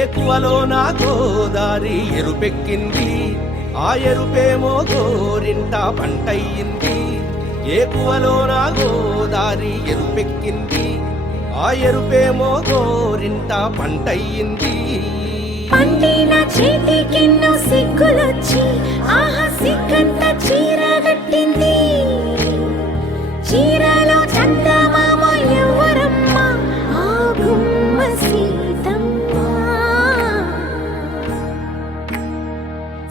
ఏకువలో నా గోదారి ఎరుపెక్కింది, ఆ ఎరుపేమో గోరింట పంటయ్యింది. ఏకువలో నా గోదారి ఎరుపెక్కింది, ఆ ఎరుపేమో గోరింట పంటయ్యింది. పండిన చేతికెన్నో సిగ్గులొచ్చి ఆహా సిగ్గంత చీర కట్టింది. చీరలో చందమామ ఎవరమ్మ, ఆ గుమ్మ సీతమ్మ.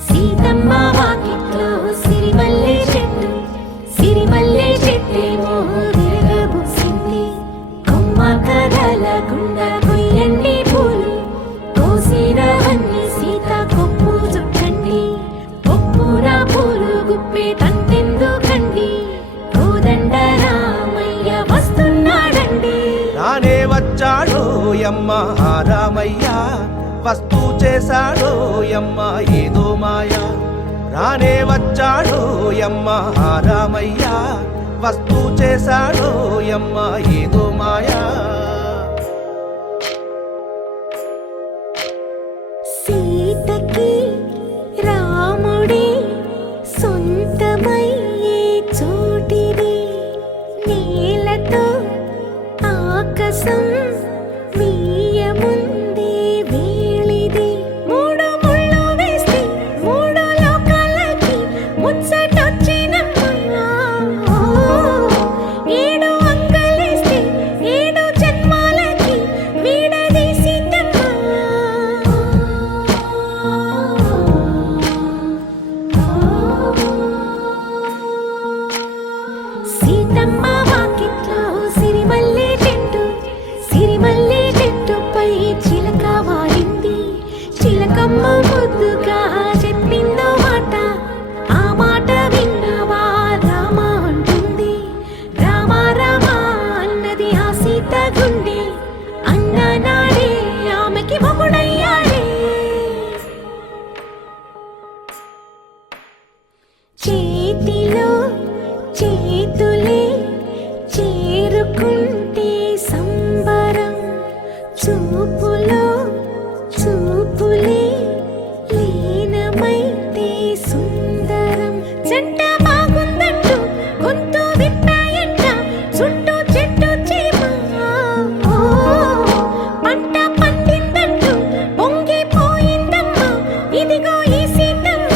సీతమ్మ వాకిట్లో సిరిమల్లె చెట్టు, సిరిమల్లె చెట్టేమో విరగబూసింది. కొమ్మ కదలకుండా కొయ్యండి పూలు, కోసినవన్నీ సీత కొప్పు చుట్టండి. కొప్పున పూలు గుప్పే తంతెందుకండి, కోదండ రామయ్య వస్తున్నాడండి. రానే వచ్చాడో యమ్మ ఆ రామయ్య, వస్తూ చేశాడో యమ్మ ఏదో మాయ. రానే వచ్చాడో యమ్మ ఆ రామయ్య, వస్తూ చేశాడో యమ్మ ఏదో మాయా. సీతకి రాముడే సొంతమయ్యే చోటిది, నేలతో ఆకాశం వీయముందే వేళిది. మూడు ముళ్ళు వేస్తే మూడు లోకాలకి ముచ్చటొచ్చినమ్మా. ఏడు అంగలేస్తే ఏడు జన్మాలకి వీడదీసితమ్మా. సీతమ్మ వాకిట్లో సిరిమల్లె చెట్టు, సిరిమల్లె చెట్టుపై చిలక వాలింది. చిలకమ్మ ముద్దుగా చెప్పిందో మాట, ఆ మాట విన్నవా రామ అంటుంది. రామ రామ అన్నది ఆ సీత గుండె, అన్న నాడే ఆమెకి మొగుడయ్యాడే. చేతిలో చేతులే చేరుకుంటే సంబరం, చూపులో చూపులే లీనమైతే సుందరం. జంట బాగుందంటూ గొంతు విప్పాయంట చుట్టూ చెట్టు చీమ. పంట పండిందంటూ పొంగిపోయిందమ్మా, ఇదిగో ఈ Seethamma.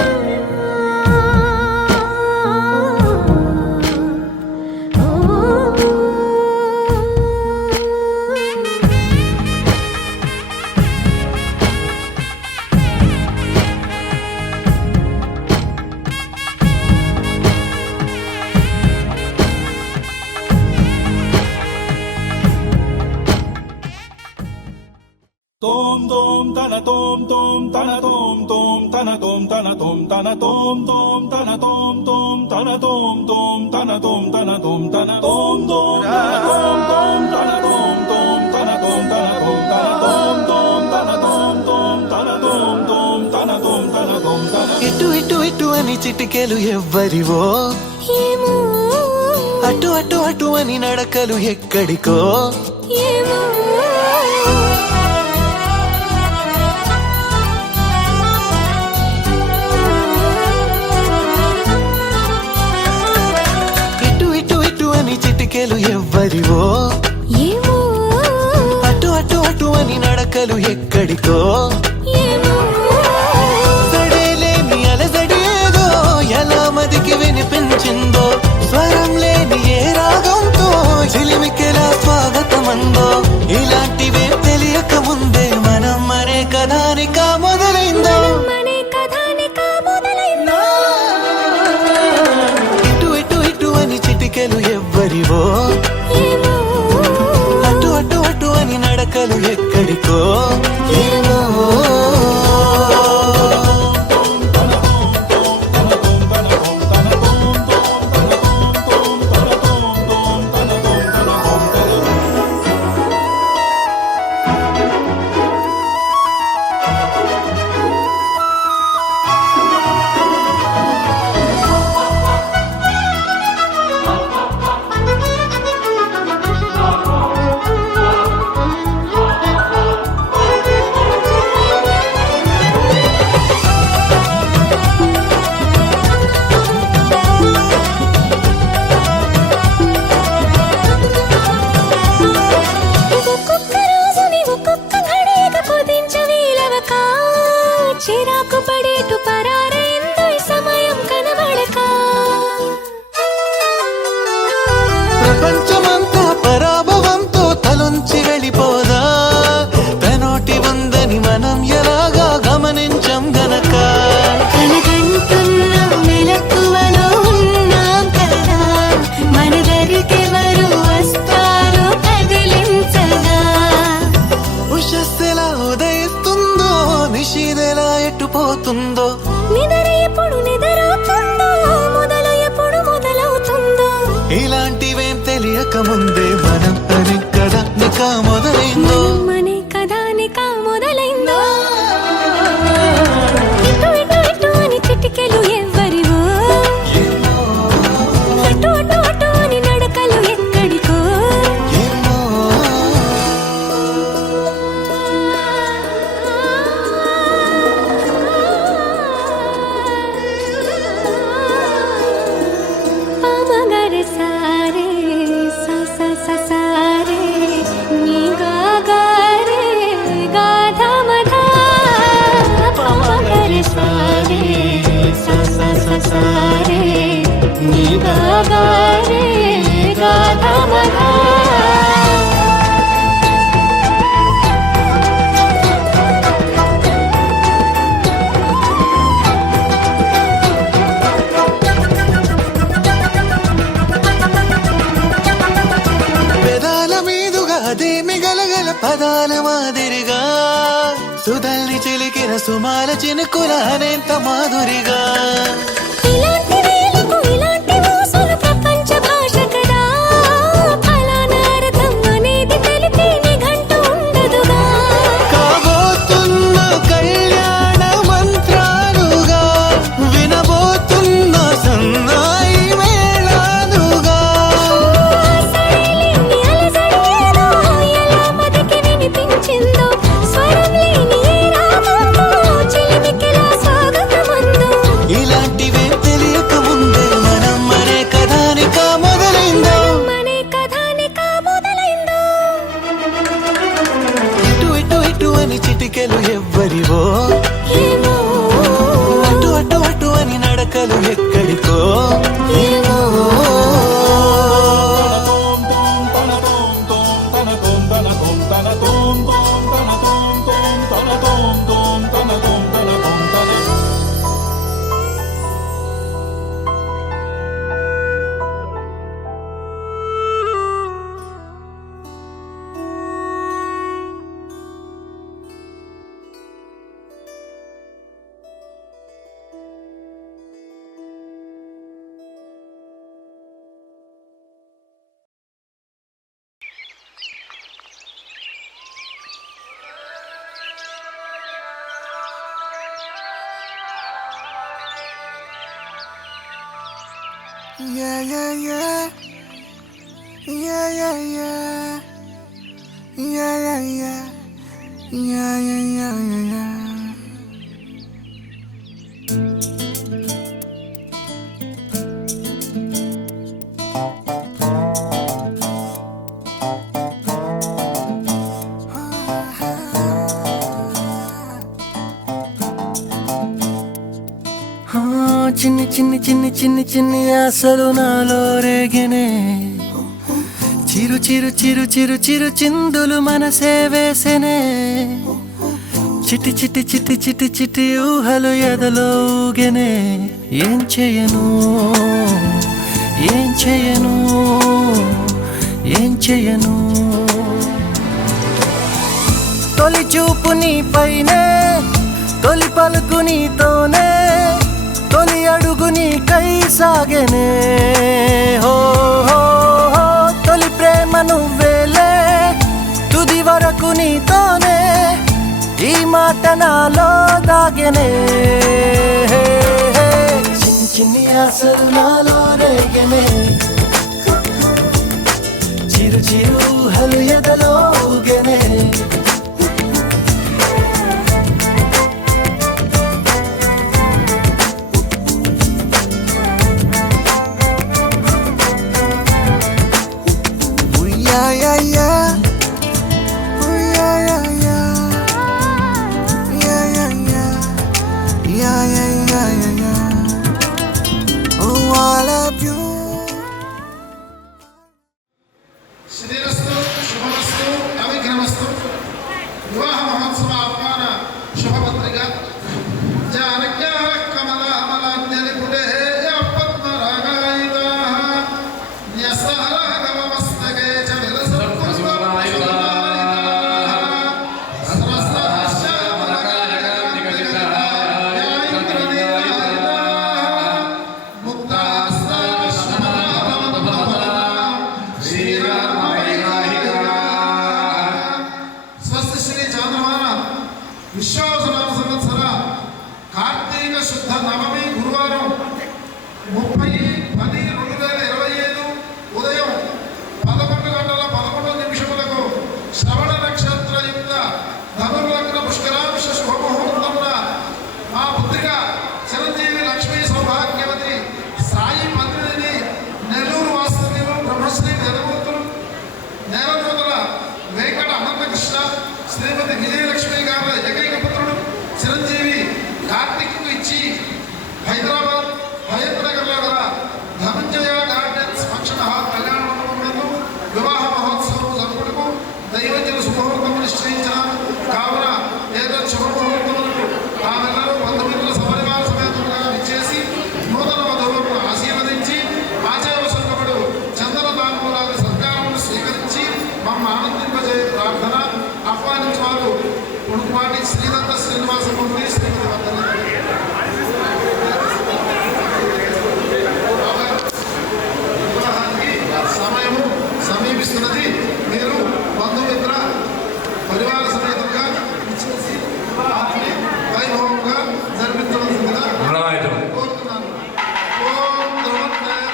Tom tom tana tom tom tana tom tom tana tom tana tom tana tom tom tana tom tom tana tom tom tana tom tana tom tana tom tom tana tom tom tana tom tom tana tom tana tom tana tom tom tana tom tom tana tom tom tana tom tana tom tana. ఇటు ఇటు ఇటు అని చిటికెలు ఎవ్వరివో, ఏమో అటు అటు అటు అని నడకలు ఎక్కడికో. ఏమో ఇటు ఇటు ఇటు అని చిటికెలు ఎవ్వరివో, ఏమో అటు అటు అటు అని నడకలు ఎక్కడికో. ఏమో సడేలేని అలజడేదో ఎలా మదికి వినిపించిందో, స్వరం లేని ఏ రాగంతో చిలిమికెలా స్వాగతమందో. ఇలాంటివే తెలియక ముందే మనం మరే కథానిక మొదలైందో. మనే కథానిక మొదలైందో. ఇటు ఇటు ఇటు అని చిటికెలు ఎవ్వరివో, ఏమో అటు అటు అటు అని నడకలు ఎక్కడికో. ఏమో ఎప్పుడు నిద్రవుతుందో మొదలు ఎప్పుడు మొదలవుతుందో ఇలాంటివేం తెలియక ముందే మనం అనే కదా నికా మొదలైందో మనే కథ నికా మొదలైందో ఇటు ఇటు ఇటు అని చిటికెలు ఎవ్వరివో అటు అటు అటు అని నడకలు ఎక్కడికో పామగరి సారే స స స సారే నీ గా గా రే గా ధ మ ధ పామగరి సారే స స స సారే నీ గా గా రే గా ధ మ ధ పెదాల మీదుగా అదేమి గలగల పదాల మాదిరిగా సుధల్ని చిలికిన సుమాల చినుకుల అనేంత మాధురిగా ఇలాంటి వేలకు ఇలాంటి మోసలు ప్రపంచ భాష కదా ఫలానా అర్థం అనేది తెలిపే నిఘంటు ఉండదుగా కాబోతున్న కళ్యాణ మంత్రాలుగా వినబోతున్న సన్నాయి మేళాలుగా సరేలేని అలజడేదో ఎలా మదికి వినిపించిందో స్వరం లేని ఏ రాగంతో చిలిమికిలా స్వాగతమందో ఇలాంటివే తెలియక ముందే మనం మరే కథానిక మొదలైందో మనే కథ నికా మొదలైందో ఇటు ఇటు ఇటు అని చిటికెలు ఎవ్వరివో ఏమో అటు అటు అటు అని నడకలు ఎక్కడికో ఏమో Yeah, yeah, yeah. Yeah, yeah, yeah. Yeah, yeah, yeah. Yeah, yeah, yeah, yeah, yeah. చిన్ని చిన్ని చిన్ని చిన్ని చిన్ని ఆశలు నాలో రేగినే చిరు చిరు చిరు చిరు చిరు చిందులు మనసే వేసెనే చిటి చిటి చిటి చిటి చిటి ఊహలు ఎదలో ఊగెనే ఏం చేయను ఏం చేయను ఏం చేయను తొలి చూపు నీ పైనే తొలి పలుకు నీతోనే తొలి అడుగు నీకై సాగెనే హో హో హో తొలి ప్రేమ నువ్వేలే తుది వరకు నీతోనే ఈ మాట నాలో దాగెనే చిన్ని చిన్ని ఆశలు నాలో రేగెనే చిరు చిరు ఊహలు ఎదలో ఊగెనే Yeah, yeah, yeah. Oh, yeah, yeah, yeah. Yeah, yeah, yeah. Yeah, yeah, yeah, yeah, yeah. Oh, I love you. శ్రీరస్తు శుభమస్తు శుద్ధ నవమి గురువారం 30/10/2025 ఉదయం 11:11 శ్రవణ నక్షత్రయుక్త ధనుర్లగ్న పుష్కరాంశ శుభముహూర్తంలో మా పుత్రిక చిరంజీవి లక్ష్మీ సౌభాగ్యవతి సాయి పత్రిని నెల్లూరు వాస్తవ్యులు బ్రహ్మశ్రీ నేలనూతల వెంకట అనంతకృష్ణ శ్రీమతి విజయలక్ష్మి గారి ఏకైక పుత్రుడు చిరంజీవి కార్తిక్ ఇచ్చి హైదరాబాద్ హయత్ నగర్లో గల ధనంజయ గార్డెన్స్ ఫంక్షన్ హాల్ కళ్యాణ మండపంలో వివాహ మహోత్సవం జరుపుటకు దైవజ్ఞులు శుభముహూర్తం నిశ్చయించిన కావున ఏదో శుభముహూర్తములకు ఆమెల్లరూ బంధుమిత్రుల సపరివార సమేతంగా విచ్చేసి నూతన వధువులను ఆశీర్వదించి ఆచారవశంగముడు చందన తాంబూలాది సత్కారములు స్వీకరించి మమ్మ ఆనందింపజేయ ప్రార్థన ఆహ్వానించువారు పుణుకుపాటి శ్రీదత్త శ్రీనివాసమూర్తి శ్రీమతి వందన వివాహానికి సమయము సమీపిస్తున్నది. మీరు బంధుమిత్ర పరివార సమేతంగా ఇచ్చేసి వైభవంగా జరిపించవలసిందిగా కోరుతున్నాను. ఓం ధ్రువంతరాజ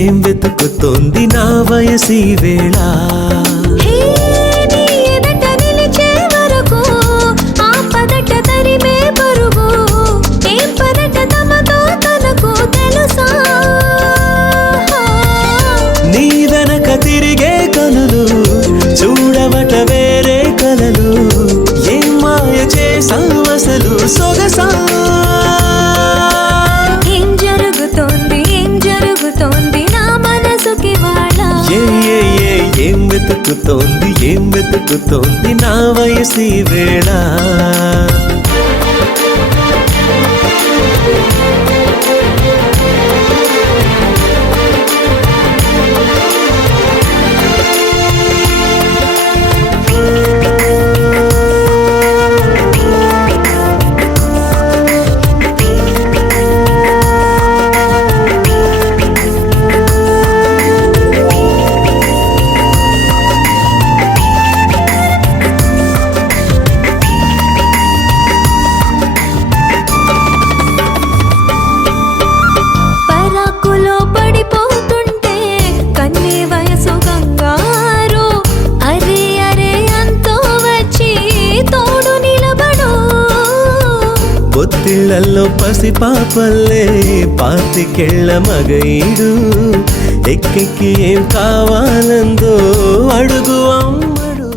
ఏం వెతుకుతోంది నా వయసి వేళ నీ వెనక తిరిగే కనులు చూడవట వేరే కలలు ఏం మాయ చేసావు అసలు సొగసా ఏం వెతుకుతోంది నా వయసి వేళ పొత్తిళ్లలో పసిపాపల్లే పాతికెళ్ళ మగైడు ఎక్కెక్కి ఏం కావాలందో అడుగు అమ్మడు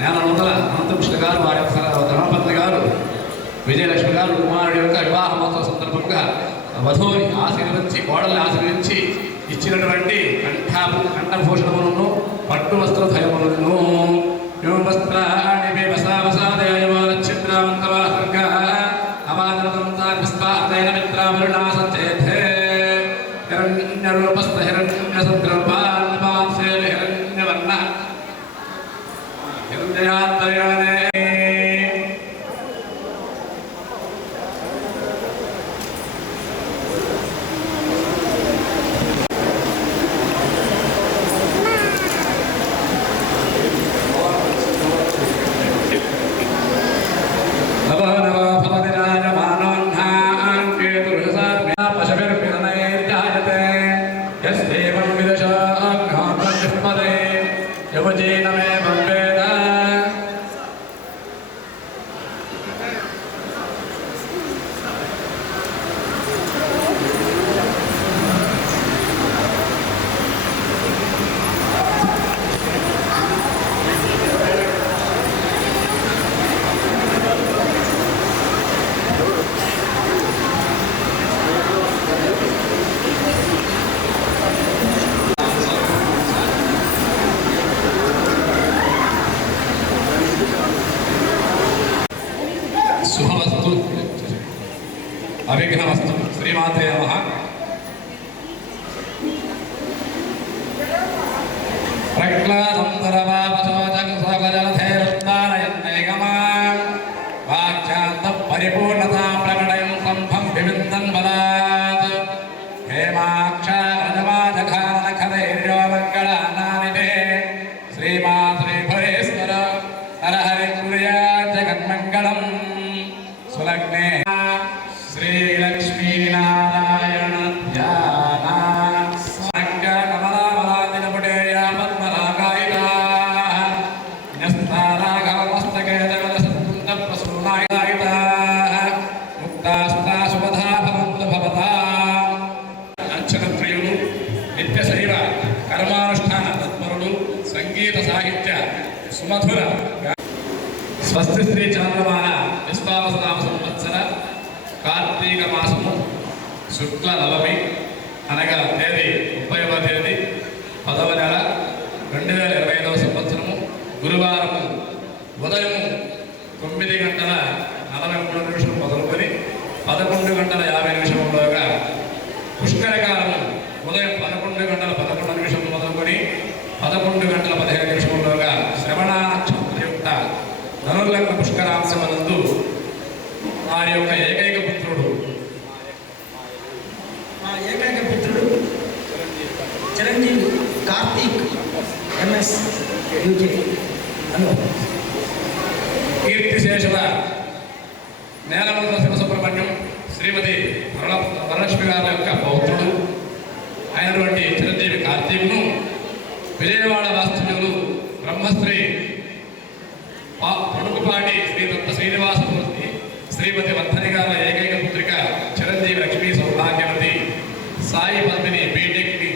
నేల అనంతకృష్ణ గారు వారి యొక్క ధర్మపత్ని గారు విజయలక్ష్మి గారు కుమారుడి యొక్క వివాహ మహోత్సవ సందర్భంగా వధువుని ఆశీర్వదించి కోడల్ని ఆశీర్వదించి ఇచ్చినటువంటి కంఠభూషణములను పట్టు వస్త్ర భయములను వస్త్రాన్ని వసావసాదయచిత్రావంతవాహర్గ అవాదరదంతార్పిస్తాతైన మిత్రావరుణాసచేతే హిరణ్యరూపస్థ హిరణ్యసద్రపాన్పాంసే హిరణ్యవర్ణ హిరణ్యయాత్రయానే శుభమస్తు అవిఘ్నమస్తు శ్రీమాతే నమః. పరిపూర్ణతా ప్రకటయం సంభం వివిందన్ బలాత్ హేమాక్షరజమాజఘానఖరైర్యోమంగళానానితే శ్రీమాశ్రీభరేశ్వర నరహరి కుర్యాత్ జగన్మంగళం సులగ్నే శ్రీలక్ష్మీనారాయణ ధ్యాన కమలామలాదినపుటేయా పద్మరాగాయితా న్యస్తారాగమస్తకే జగదసంత ప్రసూనాయితా ముక్తాస్తా శుభధా భవంతు భవతా. అర్చన ప్రియులు, నిత్యశైవ కర్మానుష్ఠాన తత్పరులు, సంగీత సాహిత్య సుమధుర స్వస్తి శ్రీ చంద్రమాన విశ్వావసనామ సంవత్సర కార్తీక మాసము శుక్ల నవమి అనగా తేదీ 30వ తేదీ 10వ నెల 2025వ సంవత్సరము గురువారము ఉదయం 9:43 మొదలుకొని 11:50 పుష్కరకాలము ఉదయం 11:11 మొదలుకొని 11:15 శ్రవణ నక్షత్రయుక్త ధనుర్లగ్న పుష్కరాంశమనందు వారి యొక్క ఏకైక పుత్రుడు చిరంజీవి కార్తీక్ ఎంఎస్ యూకే కీర్తిశేషుల నేలమంత్ర శివసుబ్రహ్మణ్యం శ్రీమతి వరలక్ష్మి గారి యొక్క పౌత్రుడు అయినటువంటి చిరంజీవి కార్తీక్ను విజయవాడ వాస్తవ్యులు బ్రహ్మశ్రీ పడుకుపాటి శ్రీ దత్త శ్రీనివాసమూర్తి శ్రీమతి వర్ధని గారి ఏకైక పుత్రిక చిరంజీవి లక్ష్మీ సౌభాగ్యవతి సాయి పద్మిని బీటెక్ని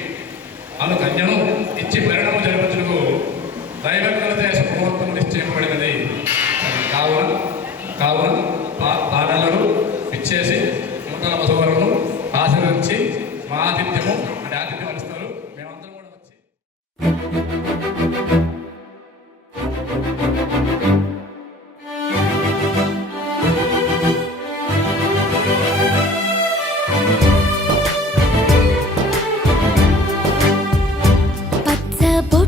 అను కన్యను ఇచ్చి పరిణామం జరిపించుటకు దైవజ్ఞత ముహూర్తం నిశ్చయింపబడినది. కావున తానెల్లరూ ఇచ్చేసి నూతన వధువులను ఆశీర్వదించి మా ఆతిథ్యము అంటే ఆతిథ్యం ఇస్తారు. మేమందరం కూడా వచ్చి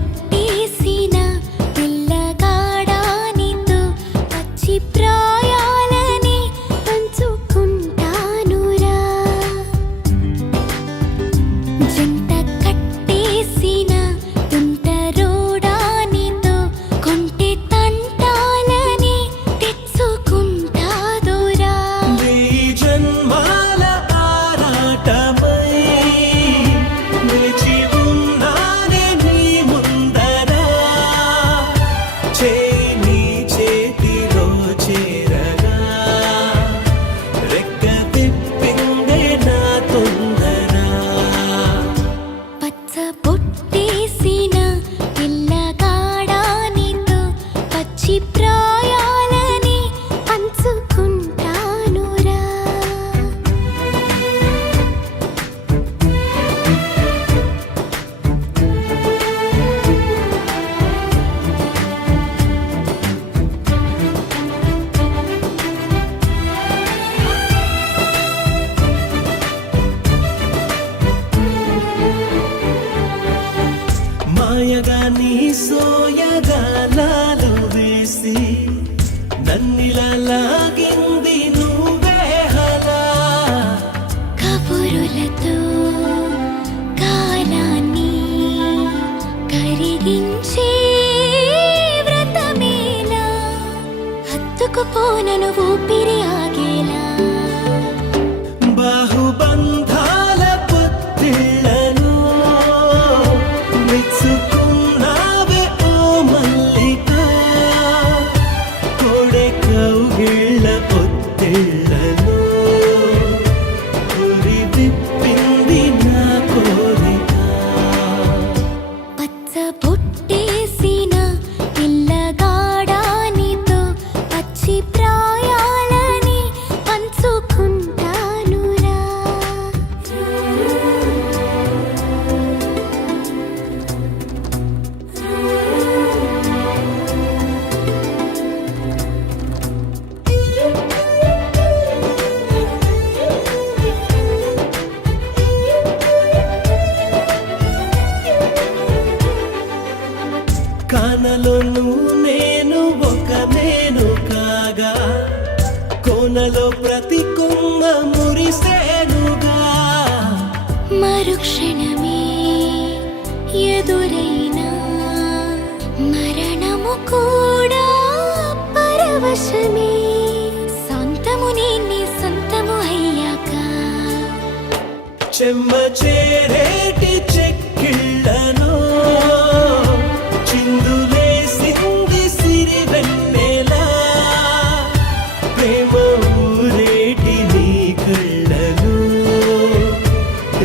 పచ్చబొట్టేసిన పిల్లగాడానితో పచ్చి ప్రాయాలని పంచుకుంటానురా. జంట కట్టేసిన తుంటరోడానితో కొంటె తంటాల నన్నిలా లాగింది నువ్వే హలా కబురులతో కాలాన్ని కరిగించే వ్రతమేలా హత్తుకుపోనను ఊపిరి ఆగేలా బాహుబంధాల పొత్తిళ్లను మెచ్చుకున్నావే ఓ మల్లిక కోడె కౌగిళ్ళ పొత్తిళ్లను ఉరి విప్పింది నా కోరిక పచ్చ బొట్టేసిన పిల్లగాడానితో పచ్చి ప్రాయాలని పంచుకుంటానురా కానలోను నేను ఒక నేను కాగా కోనలో ప్రతి కొమ్మ మురిసేనుగా మరుక్షణమే ఎదురైనా మరణము కూడా పరవశమే సొంతము నీ సొంతము అయ్యాక చెమ్మ చేరేటి చెక్కిళ్ళను చిందులేసింది సిరి వెన్నెలా ప్రేమ ఊరేటి నీ కళ్ళను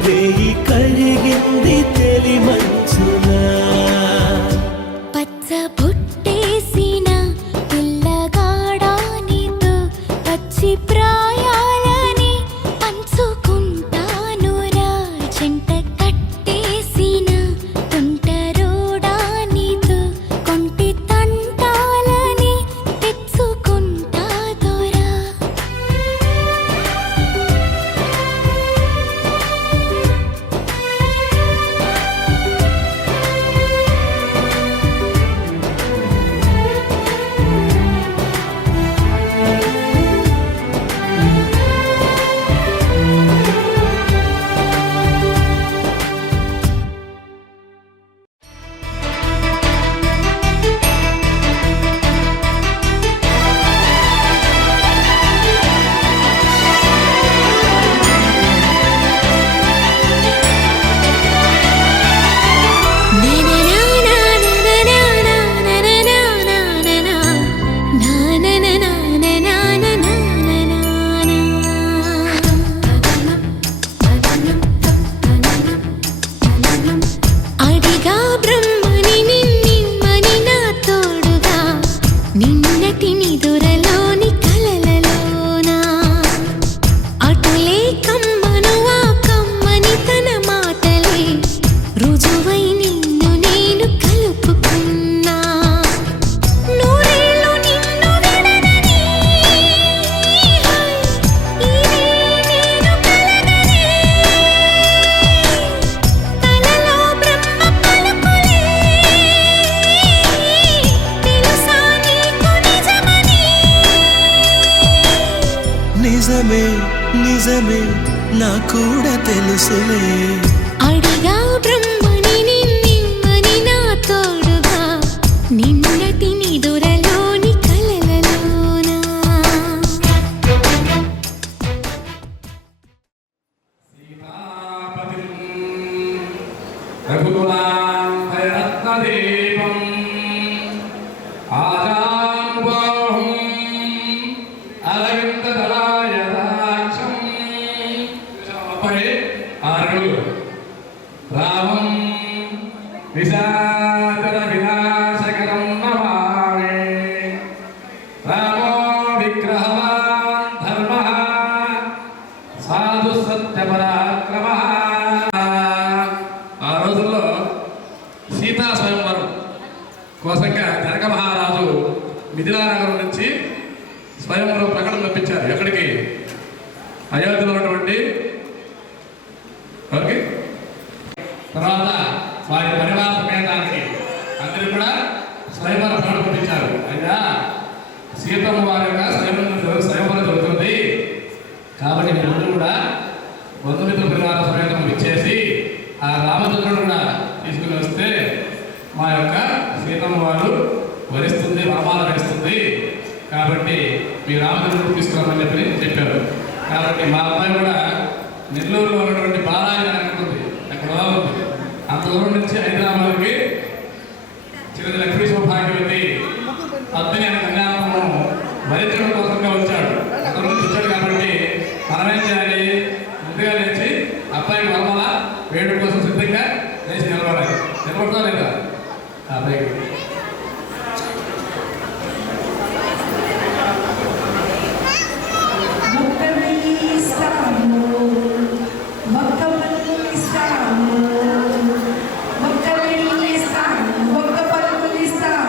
రేయి కరిగింది తెలి మంచులా పచ్చ బొట్టేసిన పిల్లగాడానితో పచ్చి ప్రాయాలని పంచుకుంటానురా జంట కట్టేసిన తుంటరోడానితో కొంటి తంటాలని తెచ్చుకుంటా దొరా అడిగా బ్రహ్మని నిన్నమని నా తోడుగా నిన్నటి నిదురలోని కలలలోనా అటులే కమ్మను ఆ కమ్మని తన మాటలే రుజువై నిన్ను నేను కలుపుకున్నా నూరేళ్ళు నిన్ను విడనని ఇదే నేను కలగనే తలలో బ్రహ్మ పలుకులే తెలుసా నీకు నిజమని నిజమే నిజమే నా కూడా తెలుసులే అడిగా బ్రహ్మని నిన్నమని నా తోడుగా నిన్నటి నిదురలోని కలలలోనా రఘుకులాం భయరత్నదీపం ఆజానుబాహుం అరవిందదళాయదాక్షం పై ఆరు రామం విశాచర వినాశకరం నమామి రామో విగ్రహవాన్ ధర్మః సాధు సత్యపరాక్రమః ఆ రోజుల్లో సీతా స్వయంవరం కోసంగా జనక మహారాజు మిథిలానగరం నుంచి స్వయంవరం ప్రకటన పంపించారు. ఎక్కడికి? అయోధ్యలో ఉన్నటువంటి ఓకే. తర్వాత వారి పరివార సమేతానికి అందరూ కూడా స్వయంవరం ప్రకటన పంపించారు. అయినా సీతమ్మ వారి వరిస్తుంది, వరమాల వేస్తుంది. కాబట్టి మీ రామచంద్రుడు తీసుకురామని చెప్పారు. కాబట్టి మా అబ్బాయి కూడా నెల్లూరులో ఉన్నటువంటి బాలాజీ అనుకుంటుంది, అక్కడ ఉంది. అంత దూరం నుంచి హైదరాబాద్కి చిరంజీవి లక్ష్మీ సౌభాగ్యవతి పద్మిని అనే కన్యాత్మను భరించడం కోసంగా వచ్చాడు. అక్కడ నుంచి వచ్చాడు. కాబట్టి మనమేం చేయాలి? ముందుగా లేచి అబ్బాయికి వరమాల వేయడం కోసం సిద్ధంగా లేచి నిలబడాలి. నిలబడతా లేదా అబ్బాయికి? ఒక్క పలుకులు ఇస్తాను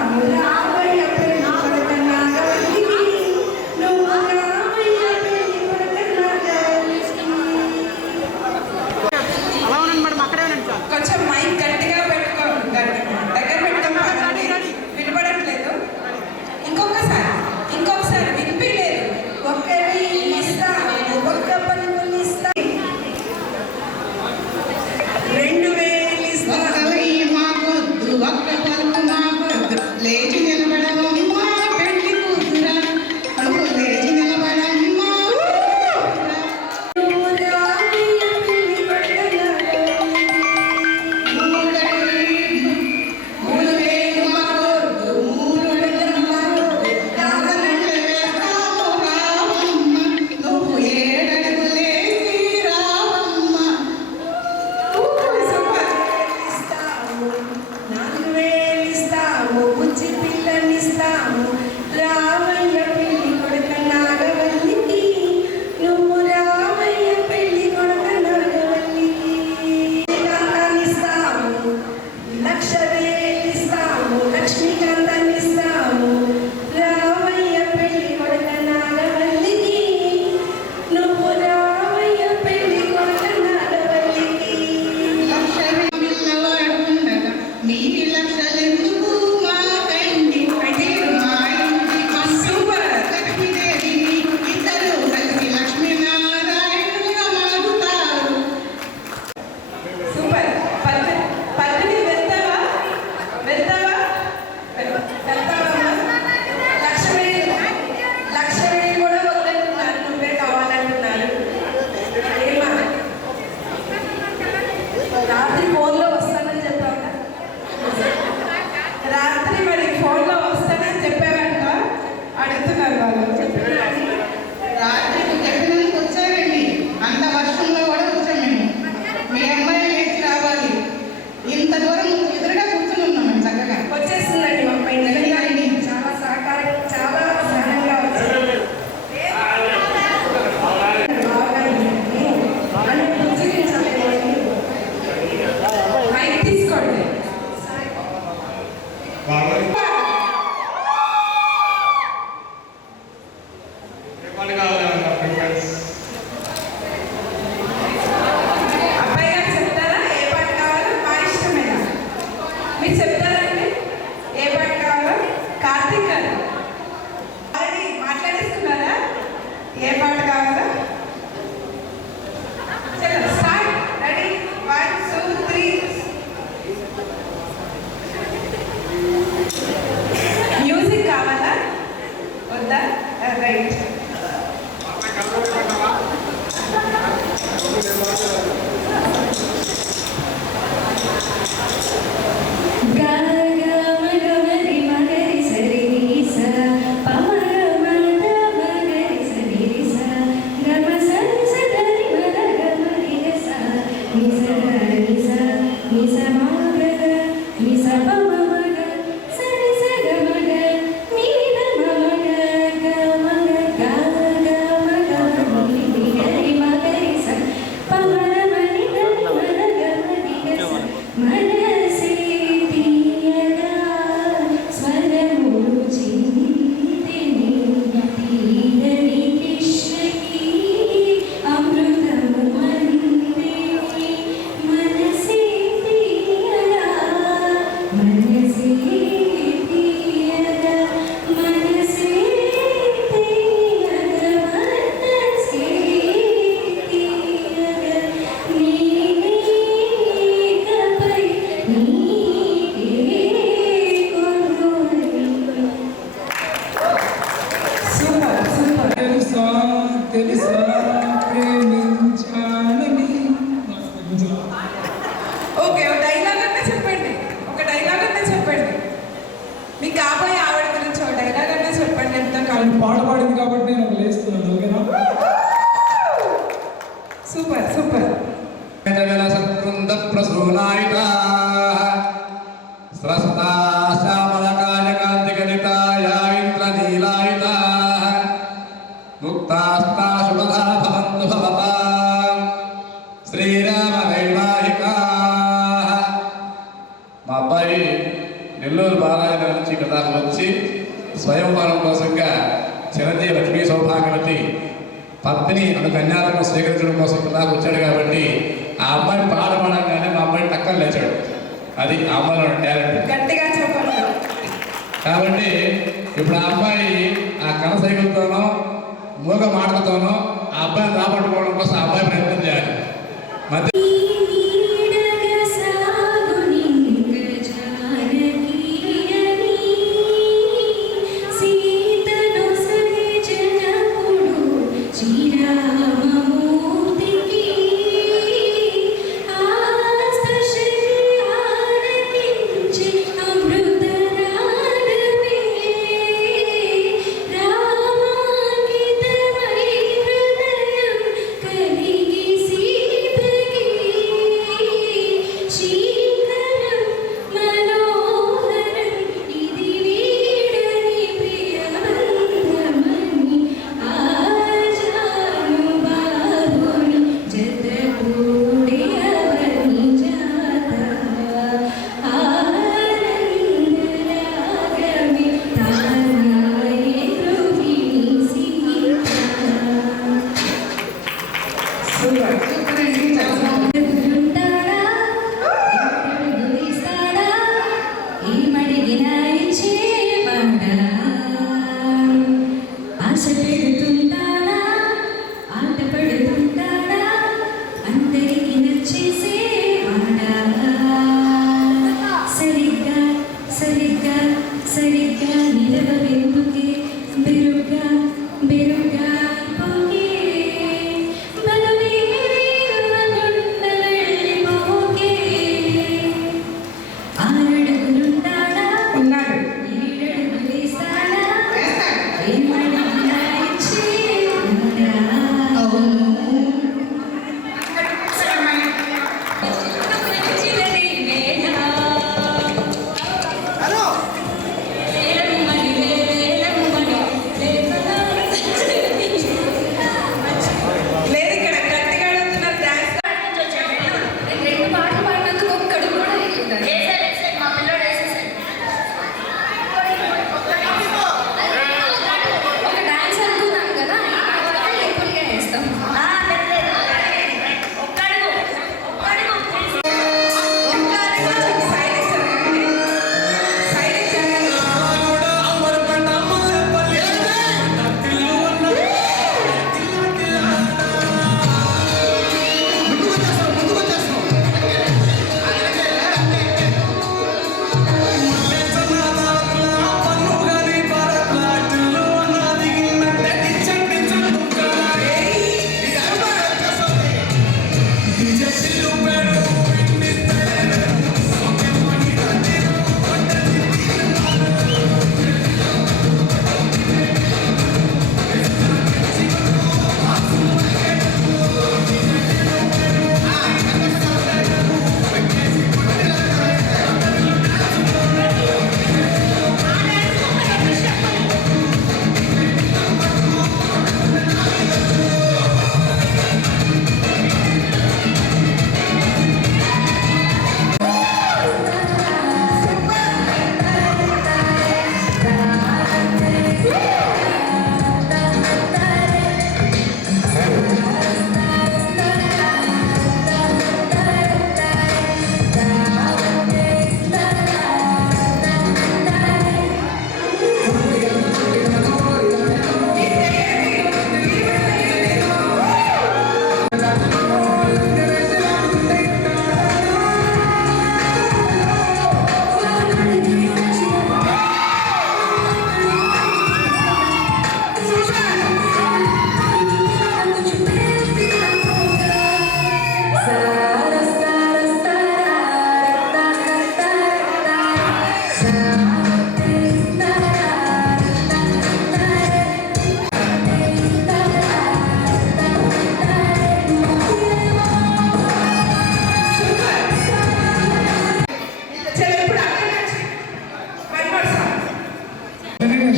తెలుసా ప్రేమించాలని. ఓకే ఒక డైలాగ్ అన్నా చెప్పండి, ఒక డైలాగ్ అన్నా చెప్పండి. మీ కాబోయే ఆవిడ గురించి ఒక డైలాగ్ అన్నా చెప్పండి. ఎంత కాలం పాట పాడింది కాబట్టి నేను వదిలేస్తున్నాను. ఓకేనా? Super super. ప్రసూనాయిత స్రస్తా శ్యామలకాయ కాంతిగణితాయ ఇంద్రనీలాయిత ముక్తాస్తా శుభదా భవంతు భవతా శ్రీరామ వైవాహిక. మా అబ్బాయి నెల్లూరు బాలాజీ నుంచి ఇక్కడ వచ్చి స్వయంవరం కోసంగా చిరంజీవి లక్ష్మీ సౌభాగ్యవతి పత్ని అను కన్యాలను స్వీకరించడం కోసం ఇక్కడ వచ్చాడు కాబట్టి ఆ అమ్మాయి పాట పాడంగానే మా అబ్బాయి టక్కలు లేచాడు. అది ఆ అమ్మాయిలో టాలెంట్. గట్టిగా చెప్పండి. కాబట్టి ఇప్పుడు ఆ అమ్మాయి ఆ కనసైకులతోనో మూగ మాటలతోనో ఆ అబ్బాయిని రాబట్టుకోవడం కోసం ఆ అబ్బాయి ప్రయత్నం చేయాలి. మధ్య హలో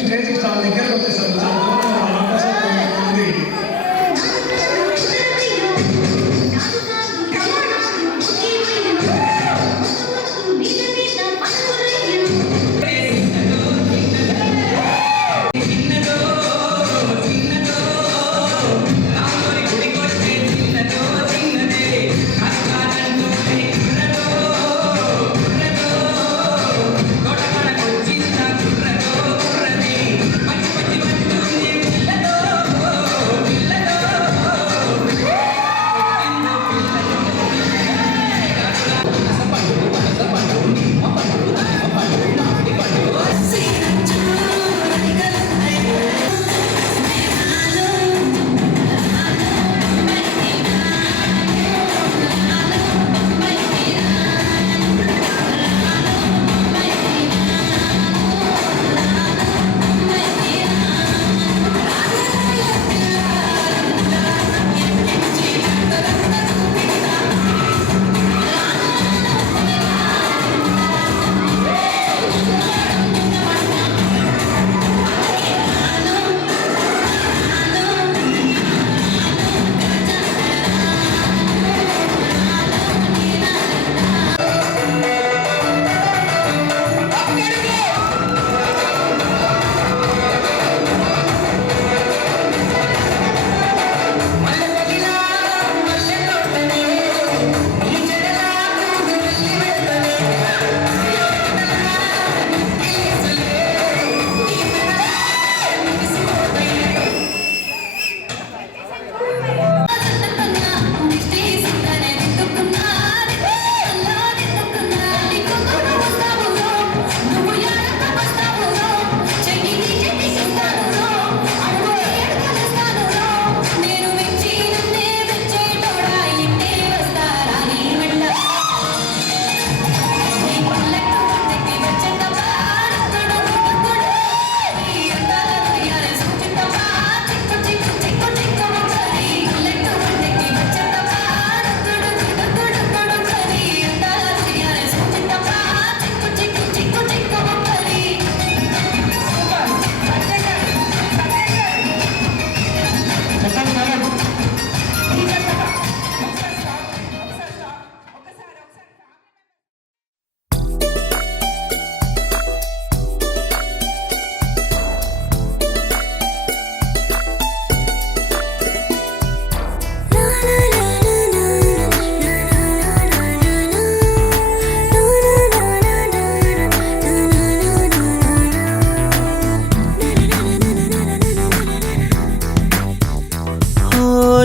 స్టేజ్కి చాలా దగ్గరకు వచ్చేసారు. చాలా దూరంలో అవకాశం ఉంది.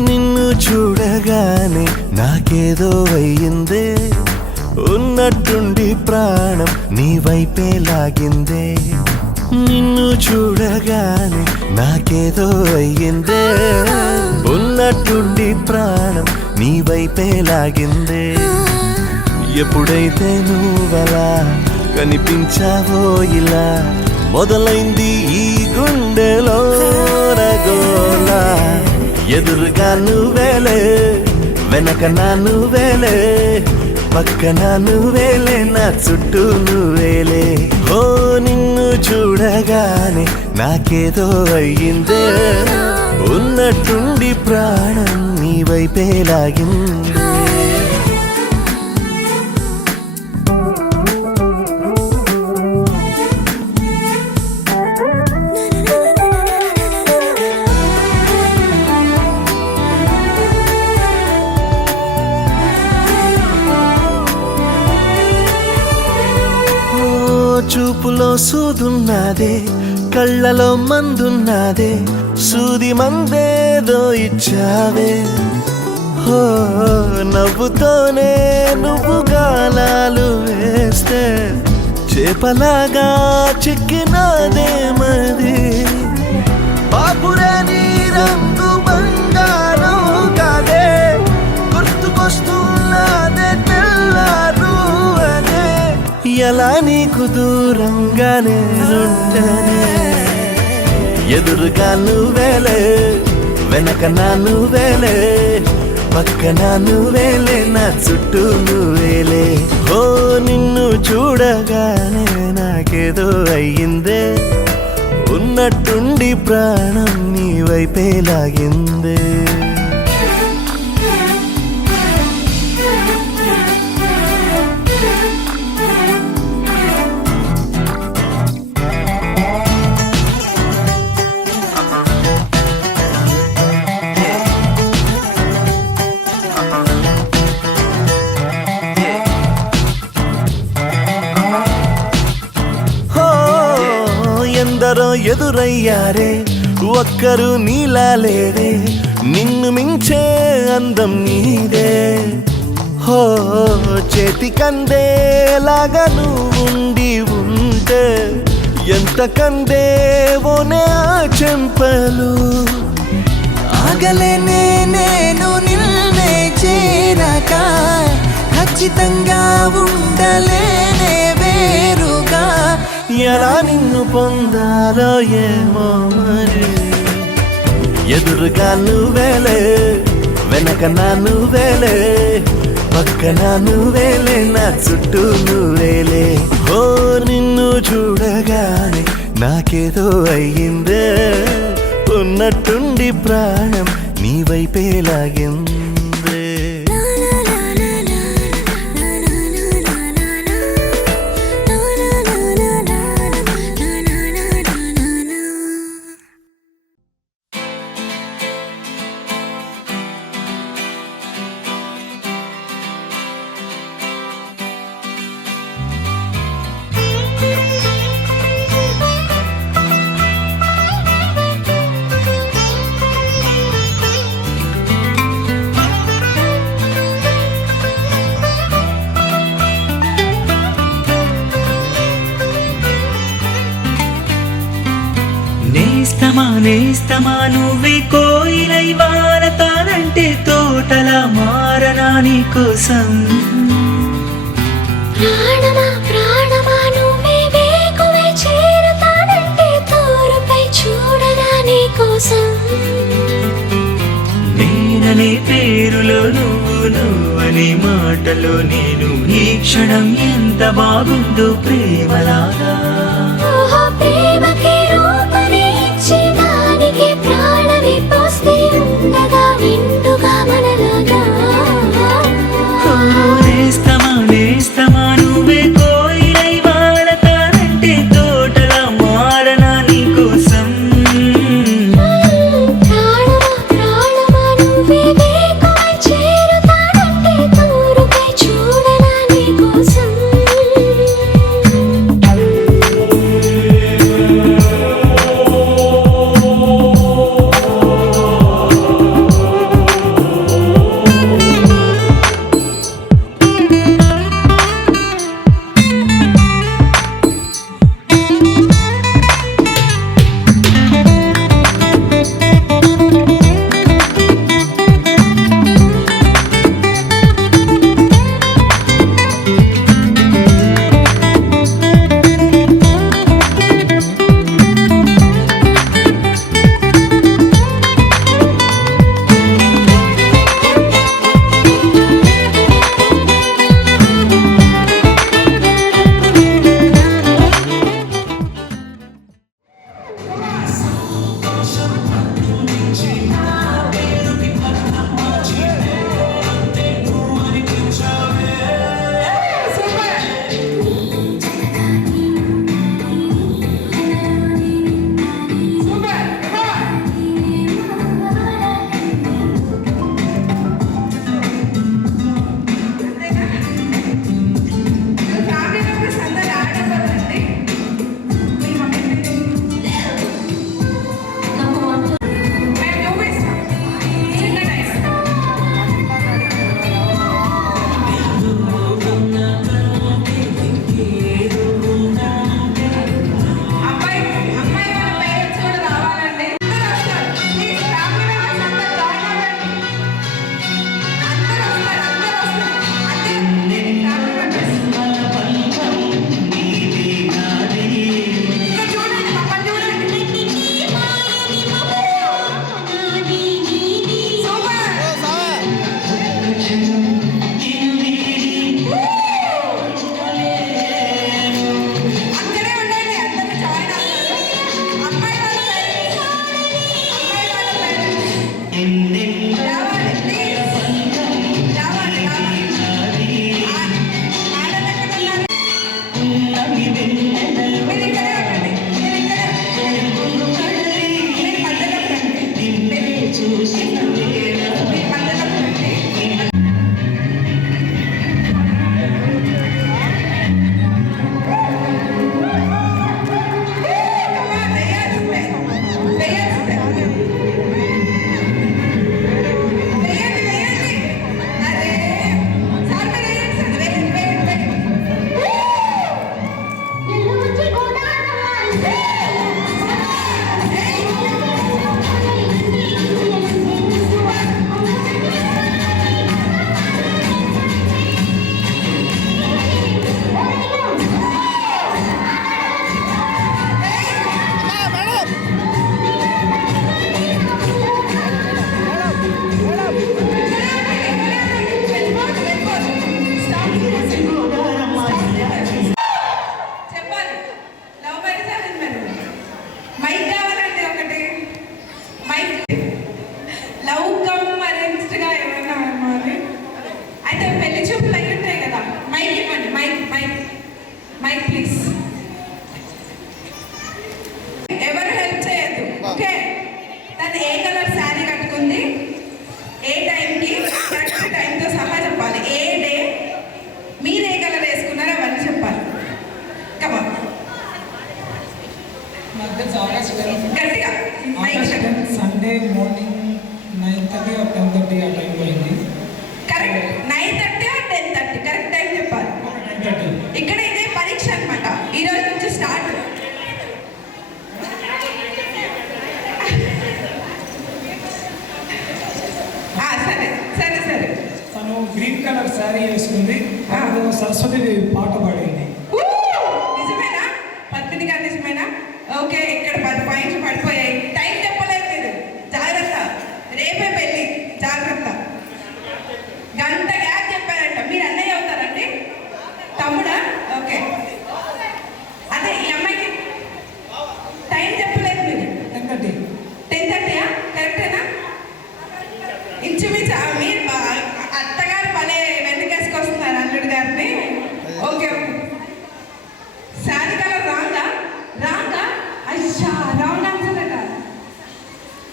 నిన్ను చూడగానే నాకేదో అయ్యిందే, ఉన్నట్టుండి ప్రాణం నీ వైపే లాగిందే. నిన్ను చూడగానే నాకేదో అయ్యిందే, ఉన్నట్టుండి ప్రాణం నీ వైపే లాగిందే. ఎప్పుడైతే నువ్వలా కనిపించావో ఇలా మొదలైంది ఈ గుండెలో రగోలా. ఎదురుగా నువ్వేలే, వెనక నా నువ్వేలే, పక్కన నువ్వేలే, నా చుట్టూ నువ్వేలే. ఓ నిన్ను చూడగానే నాకేదో అయ్యిందే, ఉన్నట్టుండి ప్రాణం నీ వైపే లాగిందే. చూపులో సూదున్నదే, కళ్ళలో మందున్నదే, సూది మందేదో ఇచ్చావే. హో నవ్వుతోనే నువ్వు గాలాలు వేస్తే చేపలాగా చిక్కినాదే మది. బాపురే నీ రంగు బంగారం కాదే, గుర్తుకొస్తున్నదే తెల్లారు అదే. ఎలా నీకు దూరంగానే ఉంటనే, ఎదురుగా నువ్వేలే, వెనక నా నువ్వేలే, పక్కన నువ్వేలే, నా చుట్టూ నువ్వేలే. ఓ నిన్ను చూడగానే నాకేదో అయ్యిందే, ఉన్నట్టుండి ప్రాణం నీ వైపే లాగిందే. ఎందరో ఎదురయ్యారే ఒక్కరు నీలా లేరే, నిన్ను మించే అందం నీదే. హో చేతికందేలాగా నువ్వుండి ఉంటే ఎంత కందేవోనే ఆ చెంపలు. ఆగలేనే నేను నిన్నే చేరక, ఖచ్చితంగా ఉండలేనే వేరుగా. ఎలా నిన్ను పొందాలో ఏమో మరి, ఎదురుగా నువ్వేలే, వెనక నా నువ్వేలే, పక్కన నువ్వేలే, నా చుట్టూ నువ్వేలే. ఓ నిన్ను చూడగానే నాకేదో అయ్యిందే, ఉన్నట్టుండి ప్రాణం నీ వైపే లాగిందే. నేస్తమా నువ్వే కోయిలై వారతానంటే తోటలా మారనా నీ కోసం. ప్రాణమా ప్రాణమా నువ్వే వేకువై చేరతానంటే తోరుపై చూడనా నీ కోసం. నేననే పేరులో నువ్వని మాటలో నేను, ఈ క్షణం ఎంత బాగుందో ప్రేమలాగా. ప్రేమకి రూపని ఇచ్చి దానికి ప్రాణమి పోస్తే ఉండగా నిండుగా మనలాగా. నేస్తమా నువ్వే కోయిలై వారతానంటే తోటలా మారనా నీ కోసం. ప్రాణమా ప్రాణమా నువ్వే వేకువై చేరతానంటే తోరుపై చూడనా నీ కోసం. తను ఏ కలర్ శారీ కట్టుకుంది, ఏ టైంకి, కరెక్ట్ టైంతో సహా చెప్పాలి. ఏ డే, మీరు ఏ కలర్ వేసుకున్నారో అవన్నీ చెప్పాలి. కమా గట్టిగా సండే మార్నింగ్ 9:30 or 10:30 ఆ టైంలో అయింది. కరెక్ట్ 9:30 or 10:30 కరెక్ట్ టైం చెప్పాలి. 10:30. ఇక్కడ ఇదే పరీక్ష అన్నమాట, ఈ రోజు నుంచి స్టార్ట్. సరే సరే సరే. తను గ్రీన్ కలర్ శారీ వేసుకుంది. సరస్వతి పాట పాడింది. నిజమేనా పద్మిని గారు, నిజమేనా? ఓకే, ఇక్కడ 10 పాయింట్లు పడిపోయాయి. టైం చెప్పలేదు మీరు, జాగ్రత్త. రేపే పెళ్ళి, జాగ్రత్త. గంట గ్యాప్ చెప్పారంట. మీరు అన్నయ్య అవుతారండి, తమ్ముడా? ఓకే, అదే ఈ అమ్మాయికి టైం చెప్పలేదు మీరు. 10:30. 10:30 కరెక్టేనా? ఇంచుమించు మీరు అత్తగారు భలే వెనకేసుకొస్తున్నారు అల్లుడు గారిని. ఓకే, శారీ కలర్ రాంగా రాంగా అయ్యా, రాంగ్ ఆన్సర్ అట.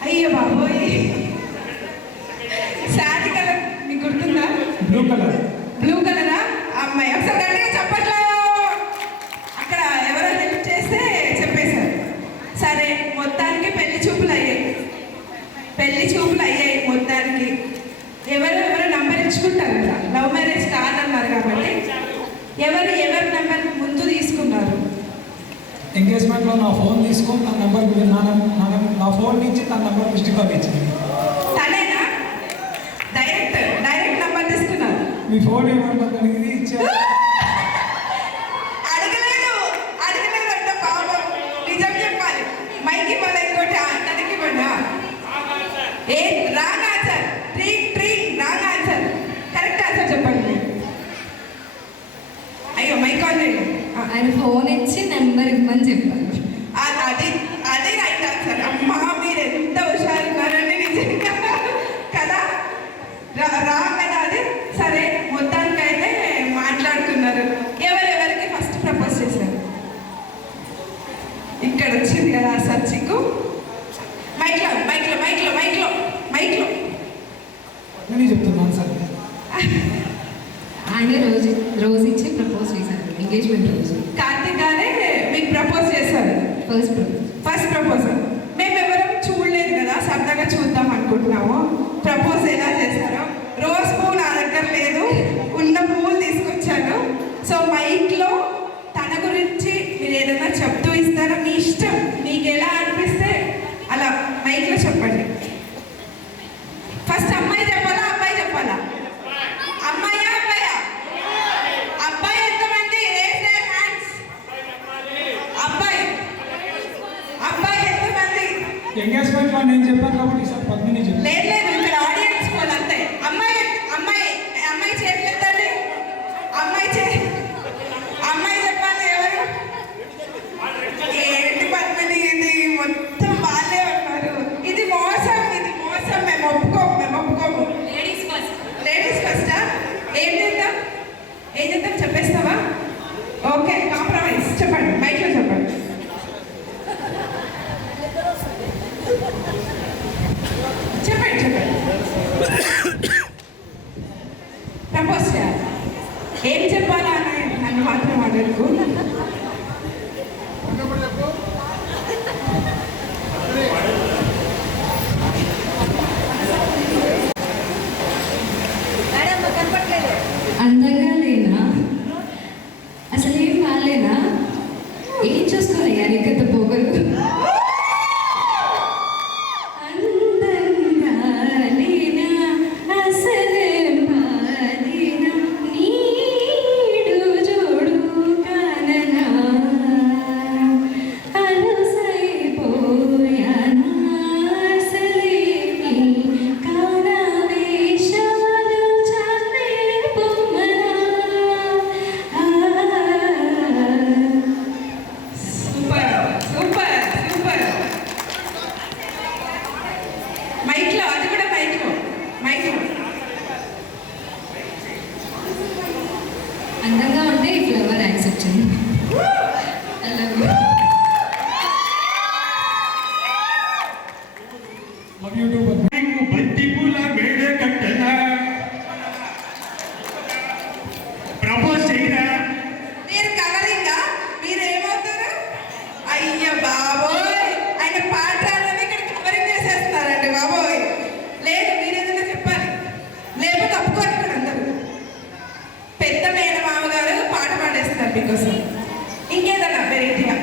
అయ్యో బాబోయ్. శారీ కలర్ మీకు గుర్తుందా? Blue colour. బ్లూ కలరా? అమ్మాయి ఒకసారి గట్టిగా చెప్పట్లో. అక్కడ ఎవరో హెల్ప్ చేస్తే చెప్పేశారు. సరే, మొత్తానికి పెళ్లి చూపులు అయ్యాయి. పెళ్లి చూపులు అయ్యాయి మొత్తానికి. ఎవరు నంబర్ ఇచ్చుకుంటారు కదా, లవ్ మ్యారేజ్ కాదన్నారు కాబట్టి ఎవరు నంబర్ ముందు తీసుకున్నారు? ఎంగేజ్మెంట్లో నా ఫోన్ తీసుకొని నా నెంబర్ నా ఫోన్ నుంచి తన నెంబర్ మిస్డ్ కాల్ ఇచ్చింది. తనేనా? డైరెక్ట్ నంబర్ తీసుకున్నారు. మీ ఫోన్ ఏమంటుంది అడిగింది, ఇచ్చారు. అడగలేదు అంటే పాపం. నిజం చెప్పాలి. మైకి ఇవ్వాలి, ఇంకోటి తనకి ఇవ్వండి. ఏ wrong answer, wrong answer. Correct answer చెప్పండి. అయ్యో మైక్ ఆన్ చేయండి. ఆయన ఫోన్ ఇచ్చి నెంబర్ ఇవ్వమని చెప్పారు. అదే రైట్ ఆన్సర్. అమ్మా, మీరు ఎంత హుషారున్నారండి నిజంగా కదా. రాంగ్ కదా అది. సరే, మొత్తానికైతే మాట్లాడుతున్నారు. ఎవరెవరికి ఫస్ట్ ప్రపోజ్ చేశారు? ఇక్కడ వచ్చింది కదా సర్చికు. మైక్లో నేను చెప్తున్నాను సార్. ఆయన రోజు ఇచ్చి ప్రపోజ్ చేశారు, ఎంగేజ్మెంట్ రోజు. కార్తీక్ గారే మీకు ప్రపోజ్ చేశారు. ఫస్ట్ ప్రపోజల్ మేము ఎవరం చూడలేదు కదా, సరదాగా చూద్దాం అనుకుంటున్నాము. ప్రపోజ్ ఎలా చేశారో. రోజ్ పువ్వు నా దగ్గర లేదు, ఉన్న పువ్వులు తీసుకొచ్చాను. సో మైక్లో తన గురించి మీరు ఏదైనా చెప్తూ ఇస్తారా? మీ ఇష్టం, మీకు ఎలా అనిపిస్తే అలా మైక్లో చెప్పండి. ఫస్ట్ అమ్మాయి చెప్పాలా, అబ్బాయి చెప్పాలా? అమ్మాయా అబ్బాయా? అబ్బాయి ఎంతమంది? Raise their hands. అబ్బాయి ఎంతమంది? ఎంగేజ్మెంట్లో నేను చెప్పాను కాబట్టి సార్ పద్మిని చెప్పాను. లేదు, ఇక్కడ ఆడియన్స్ పోల్ అంతే. అమ్మాయి చేతులెత్తండి. అమ్మాయి చెప్పాలి. ఎవరు? ఏంటి పద్మిని, ఇది మొత్తం వాళ్ళే ఉన్నారు. ఇది మోసం. మేము ఒప్పుకోము. లేడీస్ ఫస్టా? ఏం చేద్దాం చెప్పేస్తావా? Okay, compromise. చెప్పండి, మైక్లో చెప్పండి. చెప్పండి లవ్ యూ టూ బంతి పూల మేడ కట్టనా ప్రపోజ్ చేయరా మీరు కవరింగా మీరు ఏమవుతారు? అయ్య బాబోయ్, ఆయన పాఠాలని ఇక్కడ కవరింగ్ చేసేస్తారండి బాబోయ్. లేదు, మీరు ఏదైనా చెప్పాలి, లేకపోతే తప్పుకోరు ఇక్కడ అందరూ. పెద్ద మేనమామ గారు పాట పాడేస్తారు మీకోసం. ఇంకేదన్నా వెరైటీగా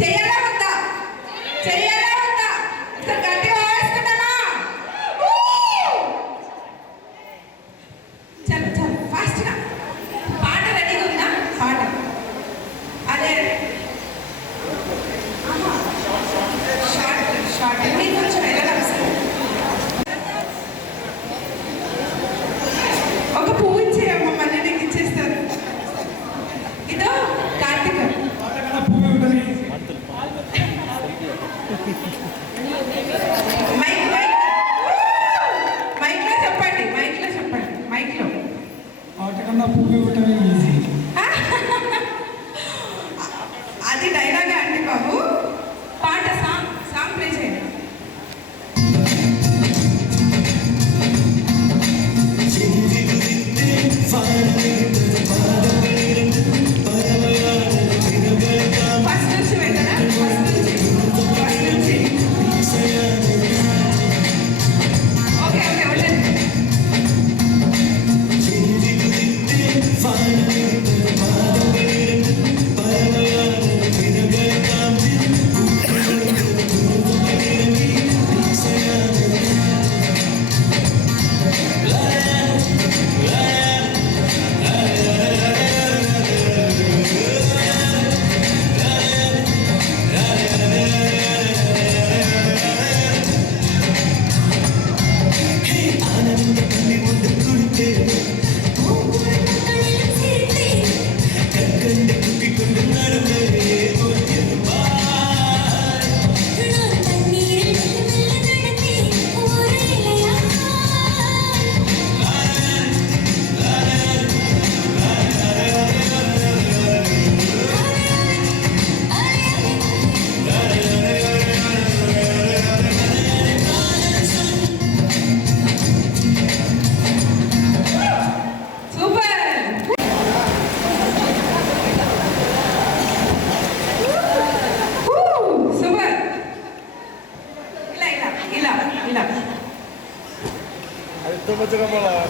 చెయ్యాలా వద్దా? చెయ్యాలా వద్దా? ఇక్కడ గట్టిగా వేసుకుంటామా? చలో చలో ఫాస్ట్గా. పాట రెడీగా ఉందా? పాట అదే షార్ట్ మీకు కొంచెం వెళ్ళడం సార్. ఒక పువ్వు ఇచ్చేయమ్మ, మళ్ళీ నీకు ఇచ్చేస్తారు. ఇదో కార్తీక పువ్వు ఉంటుంది. మైక్ మైక్ మైక్లో చెప్పండి, మైక్లో చెప్పండి, మైక్లో. వాటికన్నా పువ్వు ఇవ్వటమే ఈజీ. అది డైలాగా అండి బాబు. పాట సాంగ్ సాంగ్ ప్లే చేయండి. ఫస్ట్ నుంచి వెళ్ళనా? ఫస్ట్ నుంచి ఓకే ఓకే ఉండండి. Itu macam apa lah?